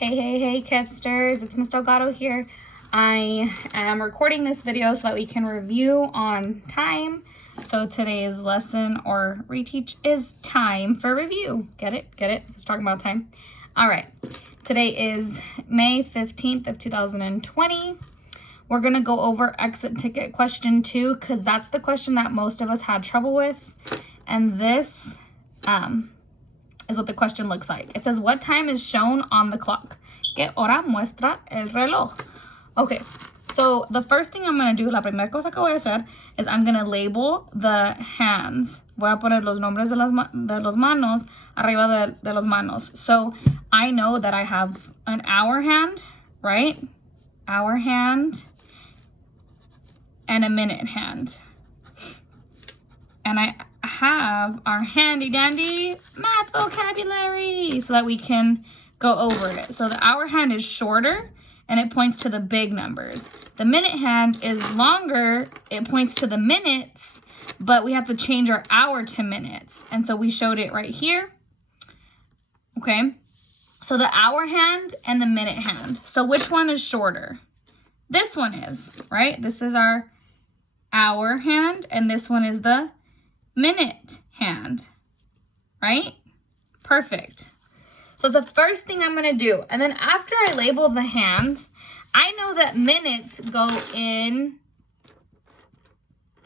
Hey, Kipsters, it's Miss Delgado here. I am recording this video so that we can review on time. So today's lesson or reteach is time for review. Get it? Let's talk about time. All right, today is May 15th of 2020. We're gonna go over exit ticket question 2 because that's the question that most of us had trouble with. And this, is what the question looks like. It says, what time is shown on the clock? ¿Qué hora muestra el reloj? Okay, so the first thing I'm going to do, la primera cosa que voy a hacer, is I'm going to label the hands. Voy a poner los nombres de los manos arriba de los manos. So I know that I have an hour hand, right? Hour hand and a minute hand. And I have our handy dandy math vocabulary so that we can go over it. So the hour hand is shorter and it points to the big numbers. The minute hand is longer, it points to the minutes, but we have to change our hour to minutes. And so we showed it right here. Okay, so the hour hand and the minute hand. So which one is shorter? This one is, right? This is our hour hand and this one is the minute hand, right? Perfect. So the first thing I'm going to do, and then after I label the hands, I know that minutes go in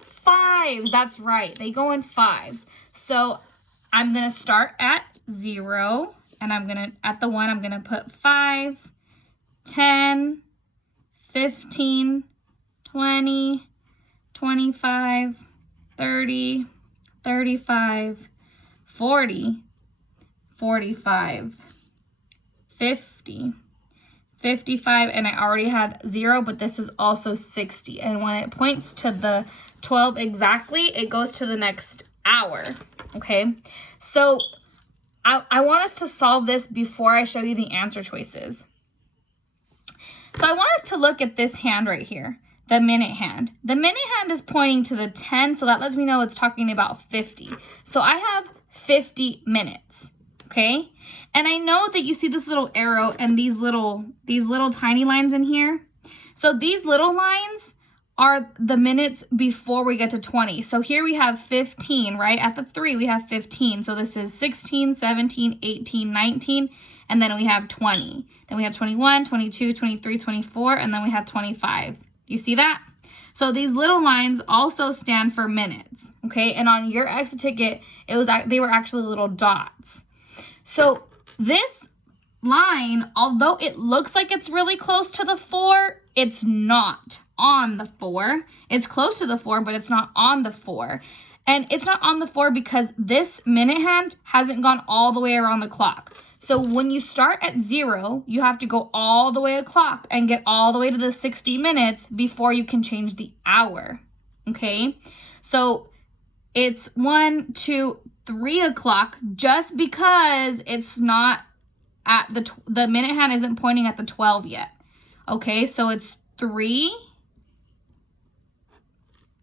fives. That's right. They go in fives. So I'm going to start at 0, and I'm going to, at the 1, I'm going to put 5, 10, 15, 20, 25, 30, 35, 40, 45, 50, 55, and I already had 0, but this is also 60. And when it points to the 12 exactly, it goes to the next hour, okay? So I want us to solve this before I show you the answer choices. So I want us to look at this hand right here. The minute hand. The minute hand is pointing to the 10, so that lets me know it's talking about 50. So I have 50 minutes, okay? And I know that you see this little arrow and these little tiny lines in here. So these little lines are the minutes before we get to 20. So here we have 15, right? At the 3, we have 15. So this is 16, 17, 18, 19, and then we have 20. Then we have 21, 22, 23, 24, and then we have 25. You see that? So these little lines also stand for minutes, okay? And on your exit ticket, they were actually little dots. So this line, although it looks like it's really close to the 4, it's not on the 4. It's close to the 4, but it's not on the 4. And it's not on the 4 because this minute hand hasn't gone all the way around the clock. So when you start at 0, you have to go all the way a clock and get all the way to the 60 minutes before you can change the hour, okay? So it's 1, 2, 3 o'clock just because it's not at the minute hand isn't pointing at the 12 yet, okay? So it's 3,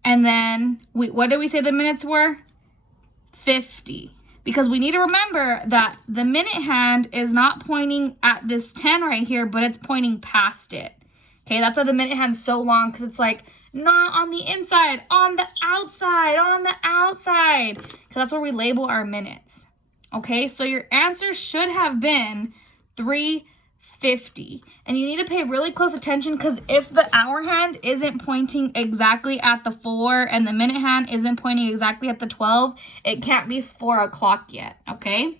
and then what did we say the minutes were? 50. Because we need to remember that the minute hand is not pointing at this 10 right here, but it's pointing past it. Okay, that's why the minute hand's so long, because it's like, not on the inside, on the outside, on the outside. Because that's where we label our minutes. Okay, so your answer should have been 350. And you need to pay really close attention because if the hour hand isn't pointing exactly at the 4 and the minute hand isn't pointing exactly at the 12, it can't be 4 o'clock yet, okay?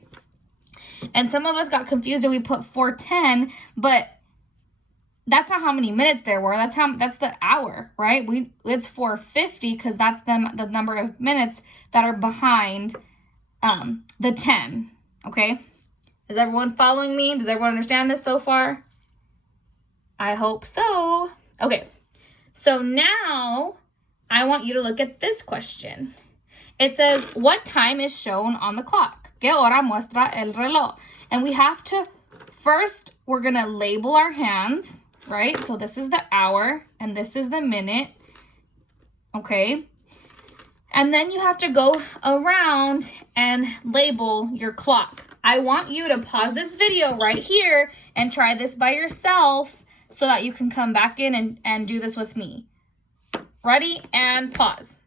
And some of us got confused and we put 4:10, but that's not how many minutes there were. That's the hour, right? It's 450 because that's the number of minutes that are behind the 10, okay? Is everyone following me? Does everyone understand this so far? I hope so. Okay, so now I want you to look at this question. It says, what time is shown on the clock? ¿Qué hora muestra el reloj? And we have to, first, we're going to label our hands, right? So this is the hour and this is the minute, okay? And then you have to go around and label your clock. I want you to pause this video right here and try this by yourself so that you can come back in and do this with me. Ready? And pause.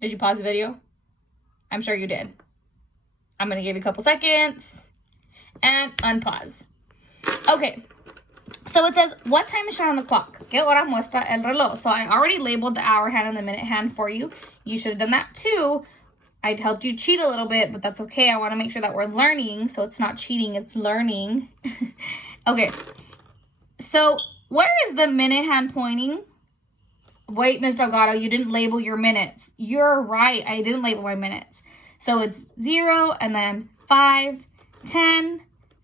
Did you pause the video? I'm sure you did. I'm going to give you a couple seconds and unpause. Okay. So it says, what time is shown on the clock? ¿Qué hora muestra el reloj? So I already labeled the hour hand and the minute hand for you. You should have done that too. I helped you cheat a little bit, but that's okay. I want to make sure that we're learning. So it's not cheating, it's learning. Okay. So where is the minute hand pointing? Wait, Ms. Delgado, you didn't label your minutes. You're right. I didn't label my minutes. So it's 0 and then 5, 10,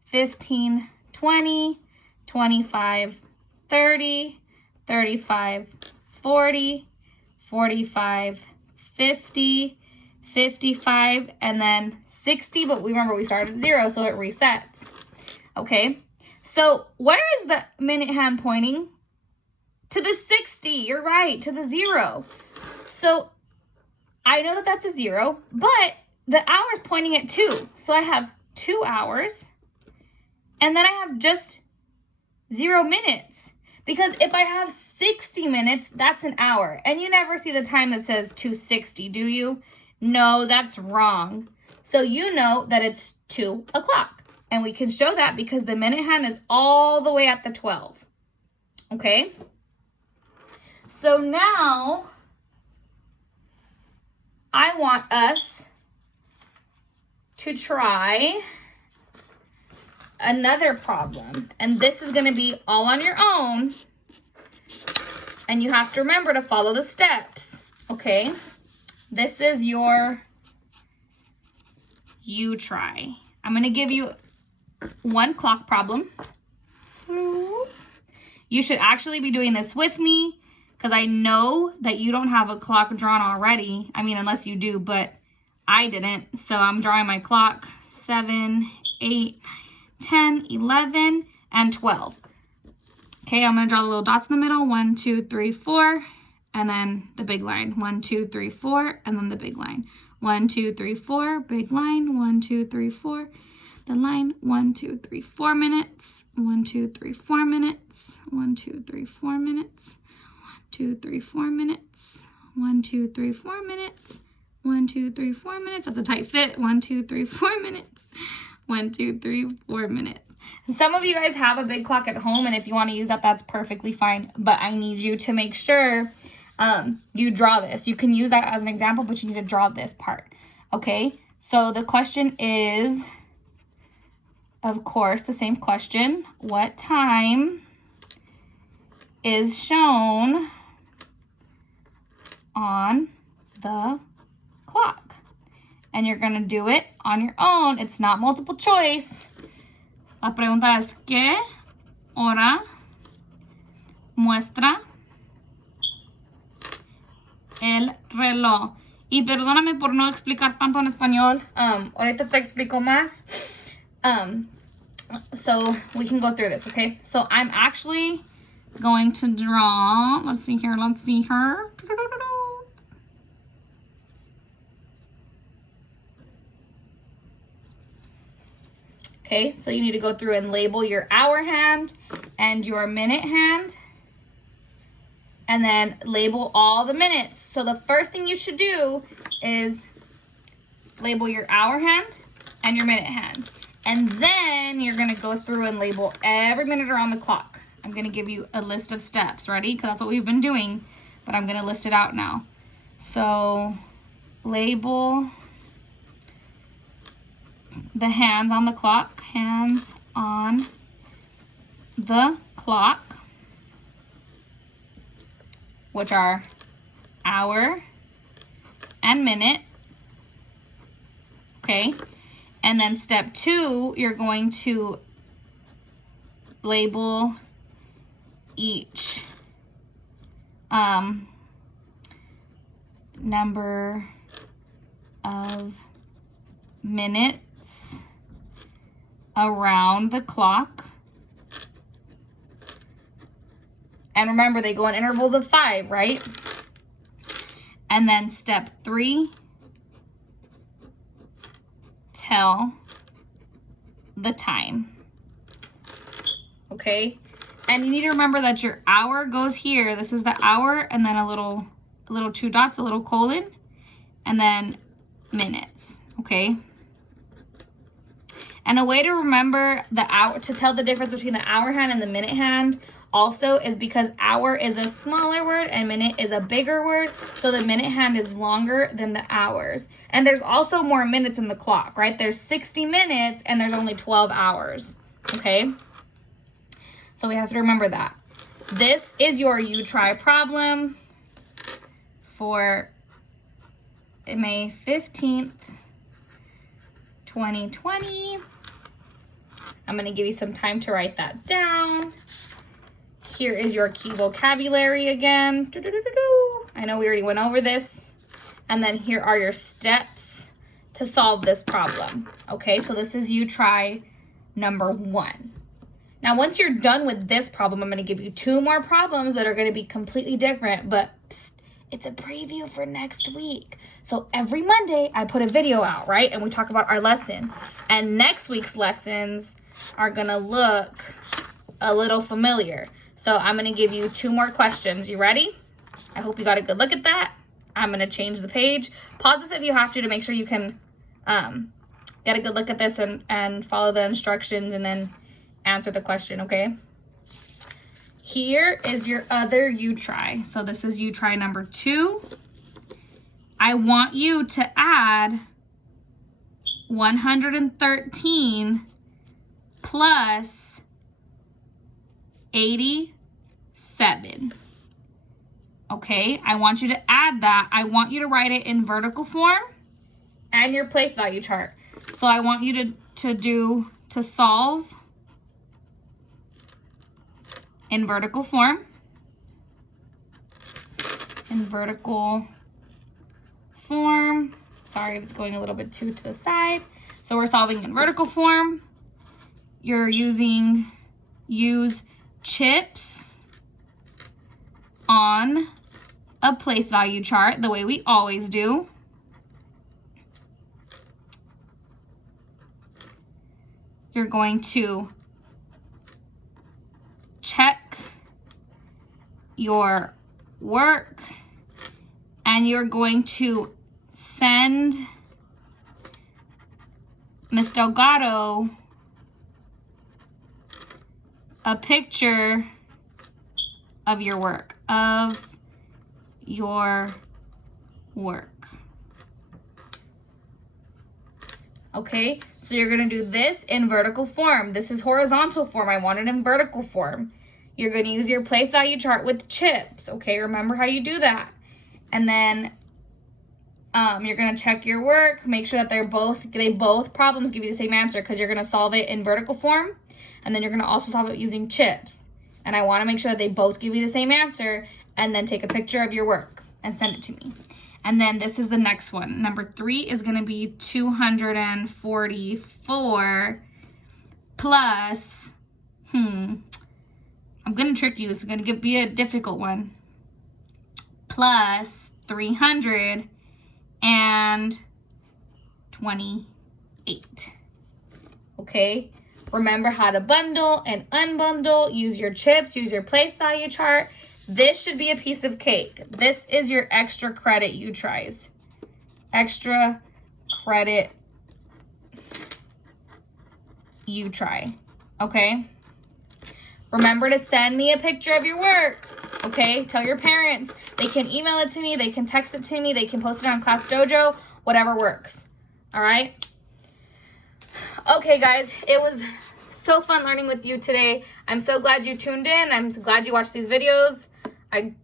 15, 20, 25, 30, 35, 40, 45, 50, 55, and then 60. But remember, we started at 0, so it resets. Okay, so where is the minute hand pointing? To the 60. You're right, to the 0. So I know that that's a 0, but the hour is pointing at 2. So I have 2 hours, and then I have just 0 minutes. Because if I have 60 minutes, that's an hour. And you never see the time that says 2:60, do you? No, that's wrong. So you know that it's 2 o'clock. And we can show that because the minute hand is all the way at the 12. Okay? So now, I want us to try another problem. And this is going to be all on your own. And you have to remember to follow the steps. Okay? This is your you try. I'm going to give you one clock problem. You should actually be doing this with me because I know that you don't have a clock drawn already. I mean, unless you do, but I didn't. So I'm drawing my clock. 7, 8, 10, 11, and 12. Okay, I'm going to draw the little dots in the middle. 1, 2, 3, 4. And then the big line. 1, 2, 3, 4. And then the big line. 1, 2, 3, 4. Big line. 1, 2, 3, 4. The line. 1, 2, 3, 4 minutes. 1, 2, 3, 4 minutes. 1, 2, 3, 4 minutes. 1, 2, 3, 4 minutes. 1, 2, 3, 4 minutes. 1, 2, 3, 4 minutes. That's a tight fit. 1, 2, 3, 4 minutes. 1, 2, 3, 4 minutes. Some of you guys have a big clock at home, and if you want to use that, that's perfectly fine. But I need you to make sure you draw this. You can use that as an example, but you need to draw this part. Okay? So the question is, of course, the same question. What time is shown on the clock? And you're going to do it on your own. It's not multiple choice. La pregunta es, ¿qué hora muestra el reloj? Y perdóname por no explicar tanto en español. Ahorita te explico más. So we can go through this, okay? So I'm actually going to draw. Let's see here. Okay, so you need to go through and label your hour hand and your minute hand. And then label all the minutes. So the first thing you should do is label your hour hand and your minute hand. And then you're going to go through and label every minute around the clock. I'm going to give you a list of steps. Ready? Because that's what we've been doing. But I'm going to list it out now. So label the hands on the clock. Hands on the clock, which are hour and minute. Okay. And then step 2, you're going to label each number of minutes around the clock. And remember, they go in intervals of 5, right? And then step 3, tell the time. Okay? And you need to remember that your hour goes here. This is the hour, and then a little two dots, a little colon, and then minutes. Okay? And a way to remember the hour, to tell the difference between the hour hand and the minute hand also is because hour is a smaller word and minute is a bigger word. So the minute hand is longer than the hours. And there's also more minutes in the clock, right? There's 60 minutes and there's only 12 hours. Okay? So we have to remember that. This is your You Try problem for May 15th, 2020. I'm going to give you some time to write that down. Here is your key vocabulary again. I know we already went over this. And then here are your steps to solve this problem. Okay, so this is You Try number 1. Now, once you're done with this problem, I'm going to give you 2 more problems that are going to be completely different, but it's a preview for next week. So every Monday, I put a video out, right? And we talk about our lesson. And next week's lessons are going to look a little familiar. So I'm going to give you 2 more questions. You ready? I hope you got a good look at that. I'm going to change the page. Pause this if you have to make sure you can get a good look at this and follow the instructions and then answer the question, okay? Here is your other You Try. So this is You Try number 2. I want you to add 113 plus 87. Okay, I want you to add that. I want you to write it in vertical form and your place value chart. So I want you to solve in vertical form. In vertical form. Sorry if it's going a little bit too to the side. So we're solving in vertical form. You're use chips on a place value chart the way we always do. You're going to check your work and you're going to send Miss Delgado a picture of your work, Okay, so you're gonna do this in vertical form. This is horizontal form. I want it in vertical form. You're gonna use your place value chart with chips. Okay, remember how you do that. And then you're gonna check your work, make sure that they both problems give you the same answer because you're gonna solve it in vertical form, and then you're gonna also solve it using chips. And I wanna make sure that they both give you the same answer, and then take a picture of your work and send it to me. And then this is the next one. Number 3 is gonna be 244 plus, I'm gonna trick you, it's gonna be a difficult one. Plus 328. Okay, remember how to bundle and unbundle. Use your chips, use your place value chart. This should be a piece of cake. This is your extra credit You Tries. Extra credit You Try. Okay? Remember to send me a picture of your work. Okay? Tell your parents. They can email it to me. They can text it to me. They can post it on Class Dojo. Whatever works. All right? Okay, guys. It was so fun learning with you today. I'm so glad you tuned in. I'm so glad you watched these videos. I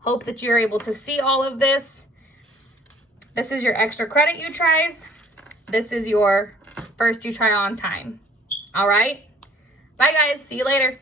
hope that you're able to see all of this. This is your extra credit You Tries. This is your first You Try on time. All right? Bye, guys. See you later.